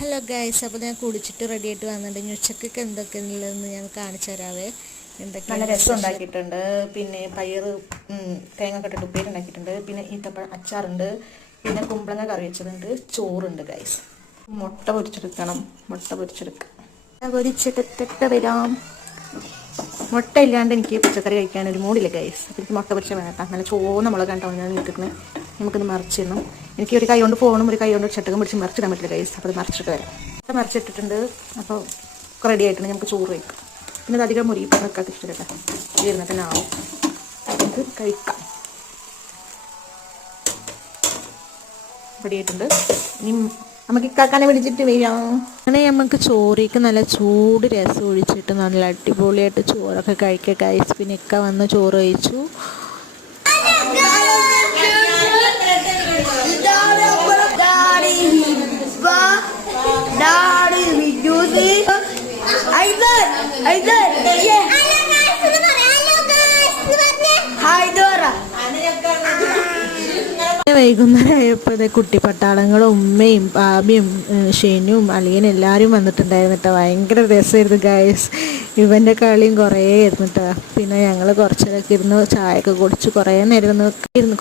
Hello guys, അപ്പോൾ ഞാൻ കുളിച്ചിട്ട് റെഡി ആയിട്ട് വന്നിട്ടുണ്ടെങ്കിൽ ഉച്ചക്കൊക്കെ എന്തൊക്കെയുള്ളതെന്ന് ഞാൻ കാണിച്ചു തരാവേ. നല്ല എന്തൊക്കെയാണ് രസം സ്പെഷ്യൽ. ഉണ്ടാക്കിയിട്ടുണ്ട്. പിന്നെ പയറ് തേങ്ങ കെട്ടിട്ട് ഉപ്പേരി ഉണ്ടാക്കിയിട്ടുണ്ട്. പിന്നെ ഈത്തപ്പഴം അച്ചാറുണ്ട്. പിന്നെ കുമ്പളങ്ങ കറി വെച്ചതുണ്ട്. ചോറുണ്ട് ഗൈസ്. മുട്ട പൊരിച്ചെടുക്കണം. പൊരിച്ചെടുത്തിട്ട് വരാം. മുട്ട ഇല്ലാണ്ട് എനിക്ക് പച്ചക്കറി കഴിക്കാൻ ഒരു മൂടില്ല ഗൈസ്. അപ്പോൾ എനിക്ക് മുട്ട പൊരിച്ച വേണ്ട. നല്ല ചോന്ന മുളക് കണ്ടോ ഞാൻ വീട്ടിൽ. നമുക്കിത് മറിച്ചിടണം. എനിക്ക് ഒരു കൈ കൊണ്ട് ഫോണും ഒരു കൈ കൊണ്ട് ചട്ടകം പിടിച്ച് മറിച്ചിടാൻ പറ്റില്ല ഗൈസ്. അപ്പോൾ അത് മറിച്ചിട്ട് വരാം. മറിച്ചിട്ടിട്ടുണ്ട്. അപ്പോൾ റെഡി ആയിട്ടുണ്ട്. നമുക്ക് ചോറ് കഴിക്കാം. പിന്നെ അത് അധികം മുരിക്കാൻ വെക്കാത്ത ഇഷ്ടമല്ല. ഇരുന്നിട്ട് തന്നെ ആവും. നമുക്ക് കഴിക്കാം. റെഡി ആയിട്ടുണ്ട്. ഇനി നമുക്ക് ഇക്കാക്കാനെ വിളിച്ചിട്ട് വരാം. അങ്ങനെ നമുക്ക് ചോറിക്ക് നല്ല ചൂട് രസം ഒഴിച്ചിട്ട് നല്ല അടിപൊളിയായിട്ട് ചോറൊക്കെ കഴിക്കുക ഗൈസ്. പിന്നെ ഇക്ക വന്ന് ചോറ് കഴിച്ചു. വൈകുന്നേരം ആയപ്പോൾ കുട്ടിപ്പട്ടാളങ്ങളും ഉമ്മയും ബാബിയും ഷെനും അളിയനും എല്ലാവരും വന്നിട്ടുണ്ടായിരുന്നു കേട്ടോ. ഭയങ്കര രസമായിരുന്നു ഗൈസ്. ഇവൻ്റെ കളിയും കുറേ ഇരുന്നിട്ടാ. പിന്നെ ഞങ്ങൾ കുറച്ചേരൊക്കെ ഇരുന്ന് ചായയൊക്കെ കുടിച്ച് കുറേ നേരം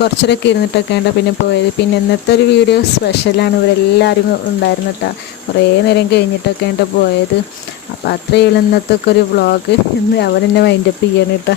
കുറച്ചേരൊക്കെ ഇരുന്നിട്ടൊക്കെ ഉണ്ട് പിന്നെ പോയത്. പിന്നെ ഇന്നത്തെ ഒരു വീഡിയോ സ്പെഷ്യലാണ്. ഇവരെല്ലാവരും ഉണ്ടായിരുന്നു കേട്ടോ. കുറേ നേരം കഴിഞ്ഞിട്ടൊക്കെ ഉണ്ട് പോയത്. അപ്പോൾ അത്രയുള്ള ഇന്നത്തെ ഒക്കെ ഒരു വ്ളോഗ്. ഇന്ന് അവരെന്നെ വൈൻഡപ്പ് ചെയ്യണം കേട്ടോ.